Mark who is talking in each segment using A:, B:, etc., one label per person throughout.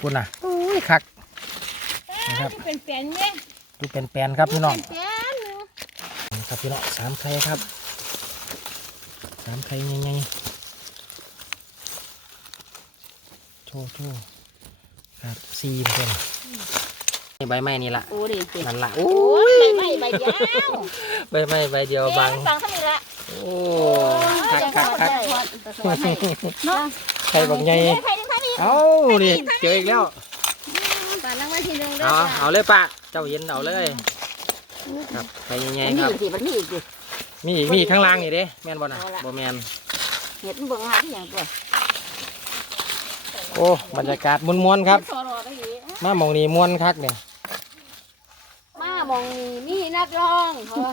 A: คุณน่ะอุ้ยคัก นะครับ
B: เป็นแปลนเนี่ย
A: ดูเป็นแปลนครับพี่น้อง
B: เป็นแปลนเนอะ
A: นี่ครับพี่น้องสามไข่ครับสามไข่ใหญ่ๆโชว์โชว์ครับสี่เพื่อนนี่ใบไม้นี่ละ
B: โอ้ดิเจ็บ
A: นั่นละ
B: โอ้
A: โอ้
B: ย
A: ย
B: ใบไม้ใบเดียว
A: ใบไม้ใบเดียวบาง
B: บางเท่านี้ละ
A: โอ้คักคักคัก
B: เนาะ
A: ไข่บักใหญ่
B: ใครดึงใครดึง
A: เอ้านี่เจออีกแล้ว
B: ปานนั่งไว้ทีนึงเด้
A: เอา
B: อ
A: เอาเลยปะเจ้าเย็นเอาเลย ครับไข่ใหญ่
B: มัน
A: ๆ
B: มี
A: ครับ
B: อีกสิมันมีอีกสิ
A: มีอีกมีอีกข้างล่างนี่เด้แม่นบ่น่ะ
B: เอาละ
A: บ่แม่น
B: เห็ดมันเบิ่งหาที่อย่างตัว
A: โอ้บรรยากาศมวนๆครับ
B: โซโล่ได้อีก
A: มาหมองนี้ม่วนคักเนี่ย
B: มามองนี่มีนักร้องเออ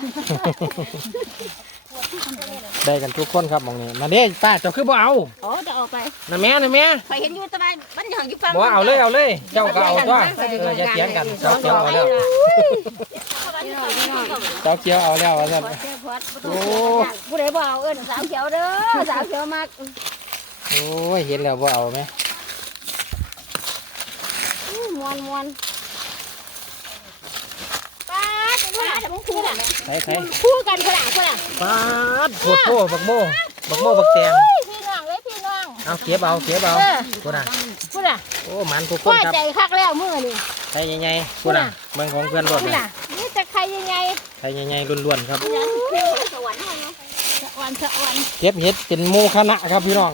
A: ได้กันทุกคนครับหมองนี้มาเด้ป้าเจ้าคือบ่เอา
B: โอ้จะออกไป
A: น่ะแม่น่ะแม่
B: ไปเห็นอยู่แตะไบมันอย่างอยู่ฟัง
A: บ่เอาเลยเอาเลย เจ้าก็เอาตัวเอออย่าเถียงกันเจ้าเขียวเอาแล้ว
B: พี่น้องพี่น้อง
A: เจ้าเขียวเอาแล้วว่าซั่น
B: พอดแค่พอด
A: โอ้
B: ผู้ใดบ่เอาเอิ้นสาวเขียวเด้อสาวเขียวมาก
A: โอ้ยเห็นแล้วบ่เอาไหม
B: อื้อมวนมวนป้าเป็นว่าแต่มึงคู่กัน
A: ใครใคร
B: คู่กันคนละคนละ
A: ปาดโคตรโพบักโมบักโมบักแตง
B: พี่น้องเลยพี่น้อง
A: เอาเก็บเอาเก็บเอา
B: เออ
A: กูน่ะ
B: พูดอะ
A: โอ้หมันทุกค
B: พ่
A: น
B: อ
A: ครับ
B: ใจคักแล้วมือนี่
A: ไข่ใหญ่ๆกูน่ะเมืองของเพื่อนรถ
B: พูด
A: เลย
B: อะนี่จะใครยังไง
A: ไข่ใหญ่ๆล้วนๆครับ
B: สวรรค์เนาะสวรรค์สวรรค์
A: เก็บเห็ดเป็นหมูคณะครับพี่น้อง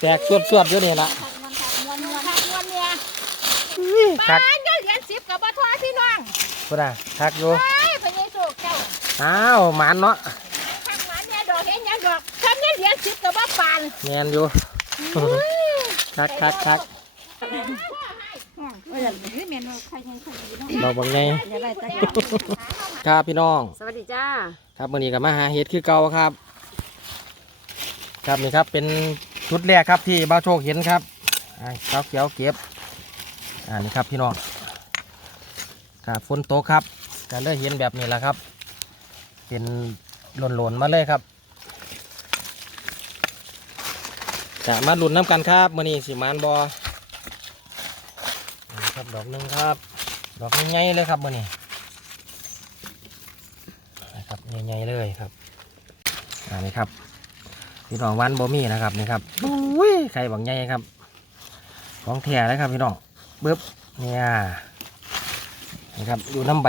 A: แตกสวดๆอยู่นี่ละ
B: มันทักมวนมวนทักมวนเนี่ย
A: คัก
B: บ้านก็เหรียญสิบกับบ่ทอพี่น้อง
A: กูน่ะคักอยู่
B: อ้า
A: วหมันเนาะ
B: ทักหมาเนี่ยดอกเห็นยังดอกทำเนี่ยเหรียญสิบกับบ่ปาน
A: แมนอยู่คักคักคักเราบังไงครับพี่น้อง
B: สวัสดีจ้า
A: ครับวันนี้กับมาหาเห็ดคือเก่าครับ ครับนี่ครับเป็นชุดแรกครับที่บ้าวโชคเห็นครับอ่าเขียวเขียวเก็บอ่านี่ครับพี่น้องครับฝนตกครับก็เลยเห็นแบบนี้แหละครับ เป็นหล่นๆมาเลยครับจะมาลุ้นน้ำกันครับมื่อนี้สิมานบอครับดอกหนึ่งครับ ดอกใหญ่ๆเลยครับมื่อนี้นะครับใหญ่ๆเลยครับอันนี้ครับพี่น้องวันบ่มีนะครับนี่ครับอุ้ยไข่บังใหญ่ครับ ของแท้เลยครับพี่น้องปึ๊บเนี่ยนี่ครับอยู่น้ำใบ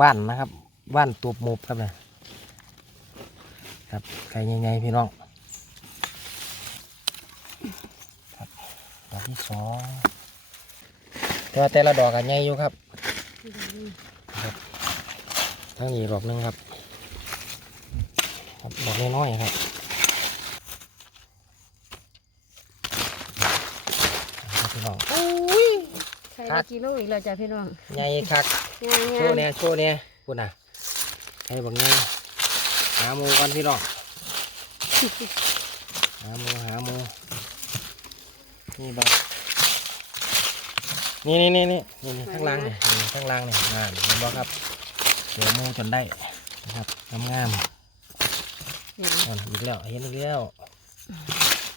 A: ว่านนะครับว่านตูบหมุบครับเนี่ย ครับไข่ใหญ่ๆพี่น้องครับดอกที่สองแต่ว่าแต่ละดอกกันใหญ่อยู่ครับครับทั้งนี้ดอกหนึงครับ ครับดอกน้อยๆครับครับพี่น้อง
B: ใส่กิโลอีกแล้วจ้าพี่น้อง
A: ใหญ่คัก
B: งาน
A: โช
B: งา
A: ว์
B: น
A: เนี่ยโชว์เนี่ยคุณน่ะให้บังไง หาหมูกันพี่น้องหาหมูหาหมูนี่บังนี่นี่นี่นี่นี่นี่ข้างล่างนี่นี่ข้างล่างนี่งานเห็นบ่ครับเดี๋ยวหมูจนได้นะครับงามงามๆอ่อนอีกแล้วเห็นอีกแล้ว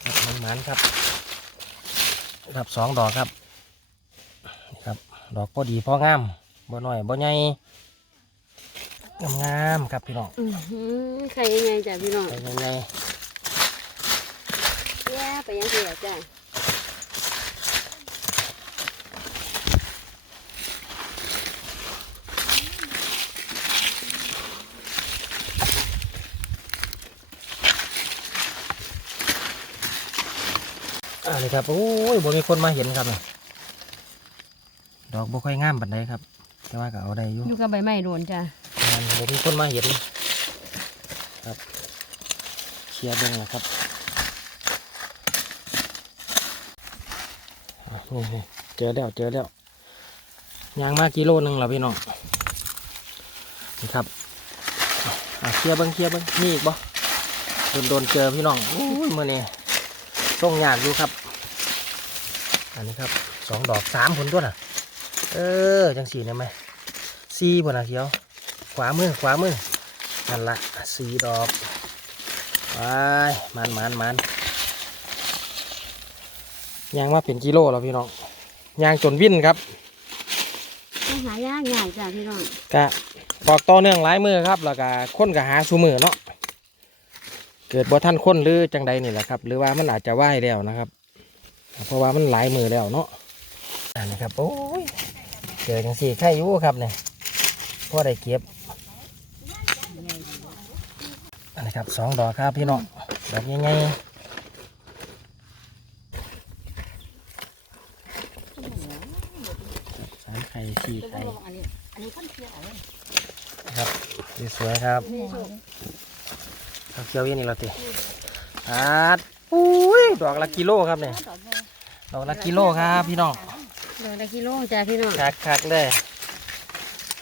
A: ครับมันหมันครับครับสองดอกครับนี่ครับ ดอกพอดีพองามบ่น้อยบ่ใหญ่ งามๆครับพี่น้อง
B: อื้อหือใครยังไงจ้าพี่น้อง
A: ไปยังไง
B: แย่ไปยังเสียจ้า
A: อ่านี่ครับโอ้ยบ่มีคนมาเห็นครับนี่ดอกบ่ค่อยงามปานใดครับ แต่ว่าก็เอาได้อยู่
B: อยู่กับใบไม้โดนจ้า
A: งานบ่มีคนมาเห็นครับเคลียร์เบิ่งนะครับอะนี่เจอแล้วเจอแล้วยางมากิโลหนึงแล้วพี่น้องนี่ครับเคลียร์เบิ่งเคลียร์เบิ่งมีอีกบ่โดนโดนเจอพี่น้องโอ้ยมื้อนี้ส่งยากอยู่ครับ อันนี้ครับสองดอกสามผลตัวน่ะ เออ จังสี่เนี่ยไหมสี่ผลนะเขียว ขวามือขวามือนั่นละสี่ดอกไปมันมันมันยางมาเป็นกิโลแล้วพี่น้องยางจนวิ่นครับ
B: ต้องหายากใหญ่จ้ะพี่น้อง
A: กะออกต่อเนื่องหลายมือครับ แล้วก็คนก็หาสูมือเนาะเกิดบ่ท่านคนหรือจังใดนี่แหละครับ หรือว่ามันอาจจะไหวแล้วนะครับ เพราะว่ามันหลายมือแล้วเนาะอันนี้ครับโอ้ยเจอจังสี่ไข่อยู่ครับเนี่ยพ่อได้เก็บอันนี้ ครับสองดอกครับพี่น้องดอกใหญ่ๆสามไข่สี่ไข่
B: อันนี้อันนี้ขั้นเคียวเลย
A: ครับสวยๆครับเอาเคี้ยวอยี่นี่เราติอาดอุ้ยดอกละกิโลครับเนี่ยดอกละกิโลครับพี่น้อง
B: โลละกิโลจ้ะพี่น้อง
A: คักคักๆเลย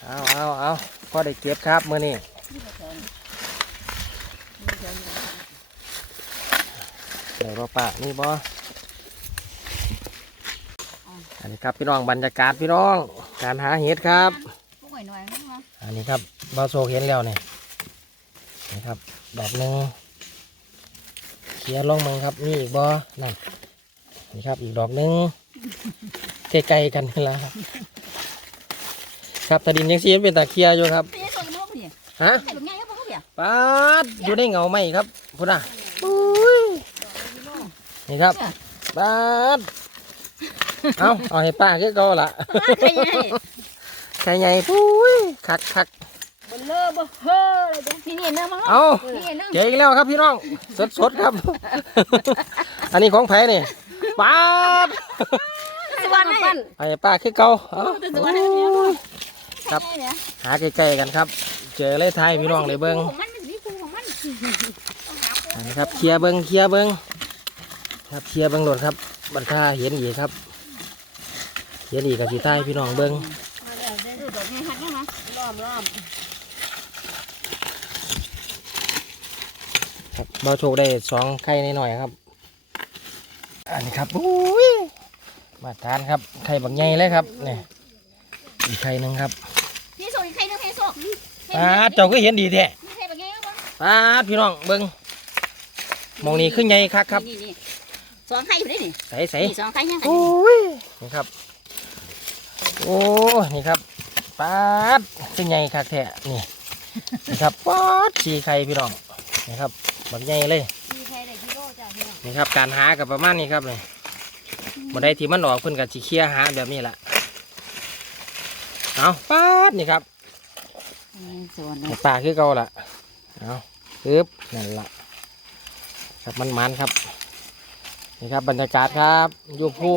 A: เอาเอาเอาพอได้เก็บครับมื่อนี้ เดี๋ยวเราปะนี่บ่อันนี้ครับพี่น้องบรรยากาศพี่น้อง การหาเห็ดครับ
B: พวกหน่อยหน่อยนะ
A: อันนี้ครับบาโซกเห็นแล้วเนี่ยนี่ครับแบบหนึ่งเขียร์ลงมึงครับนี่อีกบอนั่นนี่ครับอีกดอกหนึ่งใกล้ๆกันนี่แหละครับครับตาดินยังซีมันเป็นตาเคียร์อยู่ครับ
B: พี่ส่งมาเนี่ย
A: ฮะ
B: ใส่แบบง่ายก็พวกเนี่ย
A: ปาดอยู่ในเงาไหมครับพุ่นอะอุ้ย นี่ครับปาดเอาเอาให้ป้าคือเก่าละ
B: ใครยังไง
A: ไข่ใหญ่ปุ้ยคักคัก
B: บนเลอบ่เฮ้อเลยจ้ะพี่นี่เนื้อมั้ง
A: ๆเอา
B: พี่เนื้อ
A: เจ๊อีกแล้วครับพี่น้องสดสดๆครับ อันนี้ของไผ่นี่ป้าด
B: สวรรค์ปั้น
A: ไอ้ป้าคือเก่าเอา
B: สวรรค์เนี่ย
A: ครับ
B: เนี่ย
A: หาใกล้ๆกันครับ เจอเลยไทยพี่น้องเลยเบิ้ง
B: ของมันมีคูของมัน
A: อันนี้ครับเคลียร์เบิ้งเคลียร์เบิ้ง ครับเคลียร์เบิ้งโหลดครับบรรทาเห็นอีกครับ เห็นอีกกับสีไทยพี่น้องเบิ้ง
B: ได้ดูดอกง่ายฮักได้ไหมล้อมล้อม
A: ครับเบาโชคได้สองไข่หน่อยๆครับ อันนี้ครับอุ้ยมาทานครับไข่บักใหญ่เลยครับเนี่ยอีกไข่หนึ่งครับ
B: พี่ส่งใครนึงใครส่ง
A: ป้าดเจ้าก็เห็นดีแท้
B: ใครแบบง่ายบ้าง
A: ป้าดพี่น้องเบิ้งหมองนี้ขึ้นใหญ่คักครับ
B: นี่นี่ สองใครอยู่ได้นี่
A: ใส่ใส่
B: นี่สองใครยังไง
A: โอ้ยนี่ครับ โอ้นี่ครับป้าดขึ้นใหญ่คักแท้นี่นี่ครับป้าดชีไข่พี่น้องนี่ครับบักใหญ่เลย
B: มีใครได้กิโลจ้ะพี่น้อง
A: นี่ครับการหากับประมาณนี้ครับเลยบ่ได้ที่มันออกเพิ่นกับสิเคลียร์หาแบบนี้แหละเอาป้าดนี่ครับ
B: ส่วน
A: ให้ป่าคือเก่าละเอาปึ๊บนั่นละครับมันมันๆครับ นี่ครับบรรยากาศครับอยู่ผู้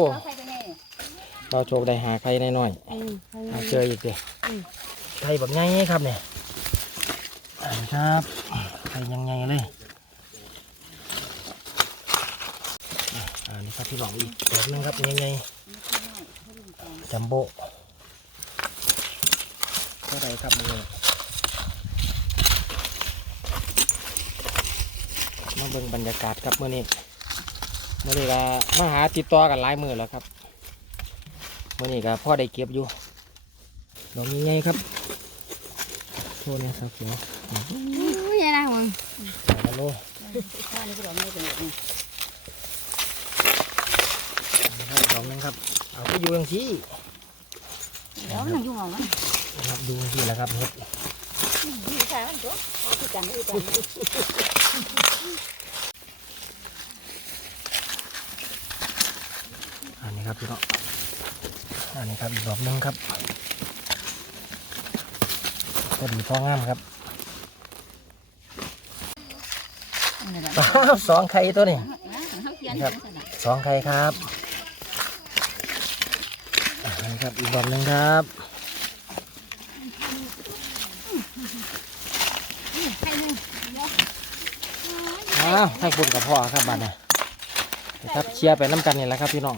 A: เราโชคได้หาใครน้อยๆเอาเจออีกเลยไทยแบบไงครับเนี่ยอันนี้ครับไทยยังไงเลยอะอันนี้ครับพี่หลองอีกแบบหนึงครับยังไงจัมโบ้เท่าไรครับนี่มาเบิ่งบรรยากาศครับเมื่อนี้เมื่อนี้ก็มาหาติดต่อกันหลายมือแล้วครับเมื่อนี้ก็พ่อได้เก็บอยู่ดอกนี้ไงครับโทษนะครับเขียว
B: อุ้ยนะมึง
A: ใส่กันโล
B: ข้านี่ก็ดอกไม่เป็นแบบนี้
A: นะครับดอกหนึงครับ เอาไปอยู่อย่างที่
B: เดี๋ยวนั่งยุ่งเอามัน
A: นะครับดูอย่างที่แหละครับเฮ็ด
B: อยู่ใช่มันตัวคือกันคือกัน
A: อันนี้ ครับพี่น้องอันนี้ครับอีกดอกหนึงครับก็ดีพองามครับ
B: นี่แหละ
A: อ้าวสองไข่ตัวนี้
B: เขาเขียน
A: สองไข่ครับอันนี้ครับอีกดอกหนึ่งครับ
B: ใครนึง
A: อ้าวให้คุณกับพ่อครับบ้านนะนะครับเชียร์ไปน้ำกันนี่แหละครับพี่น้อง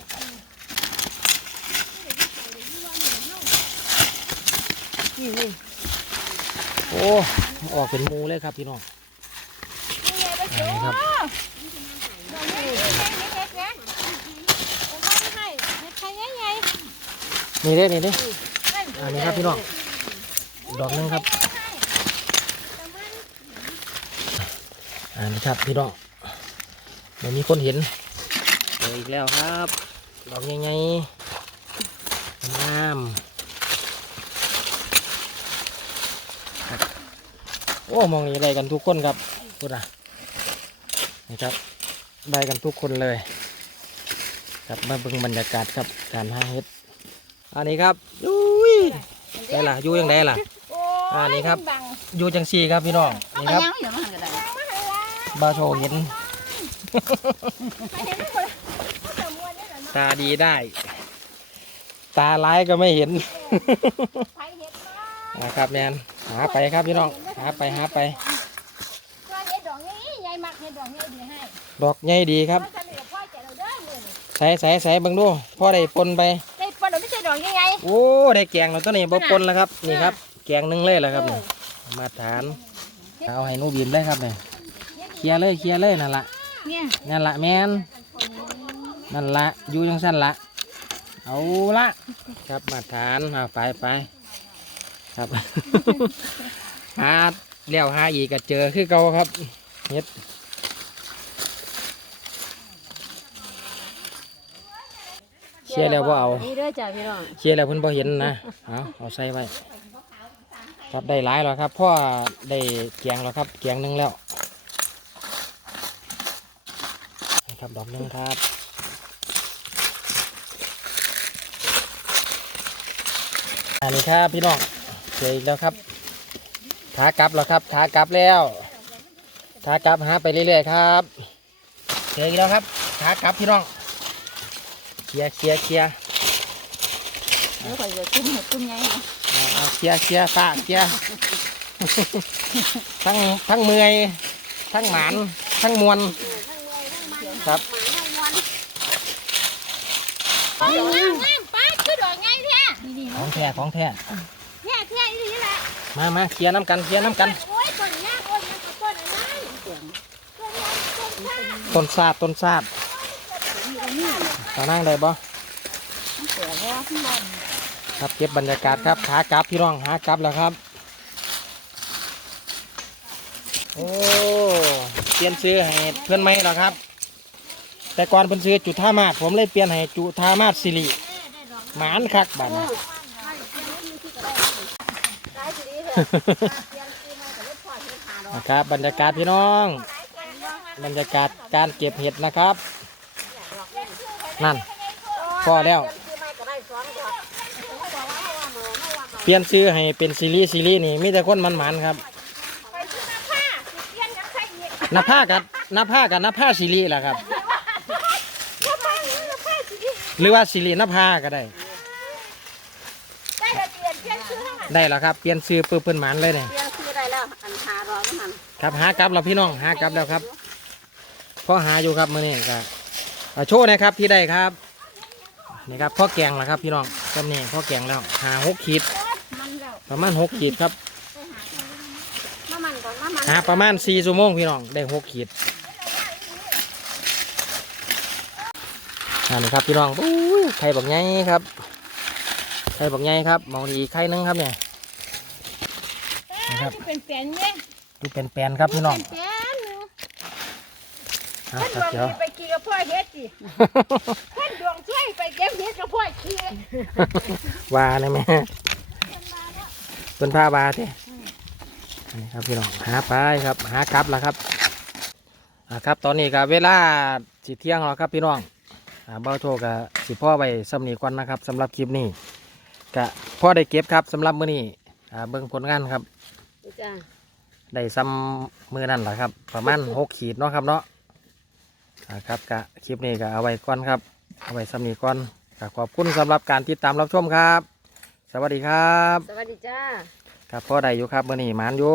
B: นี่นี่
A: โอ้ออกเป็นหมูเลยครับพี่น้องอันนี้ครับนี่เด้นี่เด้อันนี้ครับพี่น้องอีกดอกหนึงครับอันนี้ครับพี่น้องเดี๋ยวมีคนเห็นเจออีกแล้วครับดอกใหญ่ม องนี้ได้กันทุกคนครับพูดนะนี่ครับได้กันทุกคนเลย ครับมาเบิ่งบรรยากาศครับการหาเห็ดอันนี้ครับอุ้ยได้ล่ะอยู่ยังไงล่ะ
B: โอ้
A: อ่านี่ครับ
B: บัง
A: อยู่จังสี่ครับพี่น้องนี่ครับ
B: ยังอยู่มาหันกันได้
A: บาโชเห็นตาดีได้ ตาร้ายก็ไม่เห็น
B: ไปเห็ดมา
A: นะครับแมน หาไปครับพี่น้องหาไปหาไป
B: ว่าเห็ดดอกนี้ยายมักเห็ดดอกนี้ดีให้
A: ดอกใหญ่ดีครับ
B: เพาะฉันนี่กับพ่อแกเราเด้อมือนี่
A: ใส่ใส่ใส่เบังดูพ่อได้ปนไป
B: ได้ปนเราไม่ใช่ดอกยังไง
A: โอ้ได้แกงแล้วตัวนี้บ่ปนแล้วครับนี่ครับ แกงหนึงเลยแหละครับนี่มาตรฐานเอาให้หนูบินได้ครับเนี่ยเคลียร์เลยเคลียร์เลยนั่นละ
B: เนี่ย
A: นั่นละแมนนั่นละอยู่ยังสั้นละเอาละครับมาตรฐานเอาไปไป ครับ หาแล้วหาอีกก็เจอคือเก่าครับเฮ็ดเชียร์แล้วว่าเอา
B: นี่เด้อจ้าพี่น้อง
A: เชียร์แล้วเพิ่นบ่เห็นนะเอาเอาใส่ไว้ครับได้หลายแล้วครับพ่อได้เกียงแล้วครับเกียงหนึงแล้วนี่ครับดอกหนึงครับอันนี้ครับพี่น้อง เจออีกแล้วครับขากลับแล้วครับขากลับแล้วขากลับหาไปเรื่อยๆครับเจออีกแล้วครับขากลับพี่น้องเคลียร์เคลียร์เคลียร์
B: เดี๋ยวข่อยจะคุ้มเห็ดคุ้มไงนะ
A: เอาเอาเคลียร์เคลียร์ป้าเคลียร์ทั้งทั้งเมื่อยทั้งหมานทั้งมวลครับ
B: ไปงามงามป้าคือดอกไงแท้นี่
A: ของแท้ของแท้
B: แท้แท้นี่แหละ
A: มามาเคลียร์น้ำกันเคลียร์น้ำกัน
B: โอ้ยต้นยากันก็ต้นอะไรต้นยาต้นข้า
A: ต้นซาดต้นซาดตานั่งได้บ่
B: เสือว่าข้าง
A: ครับเก็บบรรยากาศครับขากลับพี่น้องหากลับแล้วครับ โอ้เปลี่ยนซื้อให้เพื่อนไหมหรอครับ แต่ก่อนเพิ่นซื้อจุธามาศผมเลยเปลี่ยนให้จุธามาศสิริหมานคักบัดนะ
B: เรีย นะ
A: ครับ บรรยากาศพี่น้อง บรรยากาศการเก็บเห็ดนะครับ นั่นพอแล้ว
B: เป
A: ลี่ยนซื้อให้เป็นซีรีส์ซีรีส์นี่มีแต่คนมันหมันครับ
B: น้าผ้าสิเปลี่ยนกับใครอีก
A: หน้าผ้ากับนาผ้ากับน้าผ้าซีรีส์แหละครับ หรือว่าซีรีส์น้าผ้าก็
B: ได้แล้วเปลี่ยนเปลี่ยนซื้อให้มัน
A: ได้แล้วครับ เปลี่ยนซื้อปื้อเพิ่นหมันเลยเนี่ย
B: เปลี่ยนซื้อได้แล้ว อันหาดอกมัน
A: ครับหากลับเราพี่น้องหากลับแล้วครับพ่อหาอยู่ครับมื่อนี้ก็เอาโชว์หนะครับที่ได้ครับนี่ครับพ่อแกงแล้วครับพี่น้องก็นี่พ่อแกงแล้วหาหกขีด
B: มันแล้ว
A: ประมาณหกขีดครับ
B: น้ำมันก่อนน้ำมัน
A: หาประมาณสี่ชั่วโมงพี่น้องได้หกขีดอันนี้ครับพี่น้องอู้ยไข่บักไงครับ ไข่บักไงครับมองดีไข่หนึงครับเนี่ย นะครับ
B: เป็นแปลนเนี่ย
A: ดูเป็นแปลนครับพี่น้อง
B: เป็นแปลนหนึ่ง
A: อะ
B: ท่าน
A: ค
B: ด
A: รับ
B: วง
A: เดี๋ยว
B: ดีไปกี่กับพ่อเฮ็ดสิท่านดวงช่วยไปเก็บเฮ็ดกับพ่อขี้
A: วาเลยแม่เป็นผ้าวาที่นี่ครับพี่น้องหาไปครับหากลับแล้วครับอ่าครับ ตอนนี้ก็เวลาสิเที่ยงแล้วครับพี่น้องอ่าเบ้าโชกับสิพ่อไปสำนีก่อนนะครับสำหรับคลิปนี้ ก็พ่อได้เก็บครับสำหรับมื้อนี้อ่าเบิ่งผลงานครับ
B: จ้า
A: ได้ซ้ำมือนั่นแหละครับ ประมาณ หกขีดเนาะครับเนาะอ่าครับกะคลิปนี้ก็เอาไว้ก่อนครับ เอาไว้ซ้ำนี้ก่อนก็ขอบคุณสำหรับการติดตามรับชมครับ สวัสดีครับ
B: สวัสดีจ้า
A: ครับพ่อได้อยู่ครับมื่อนี้หมานอยู่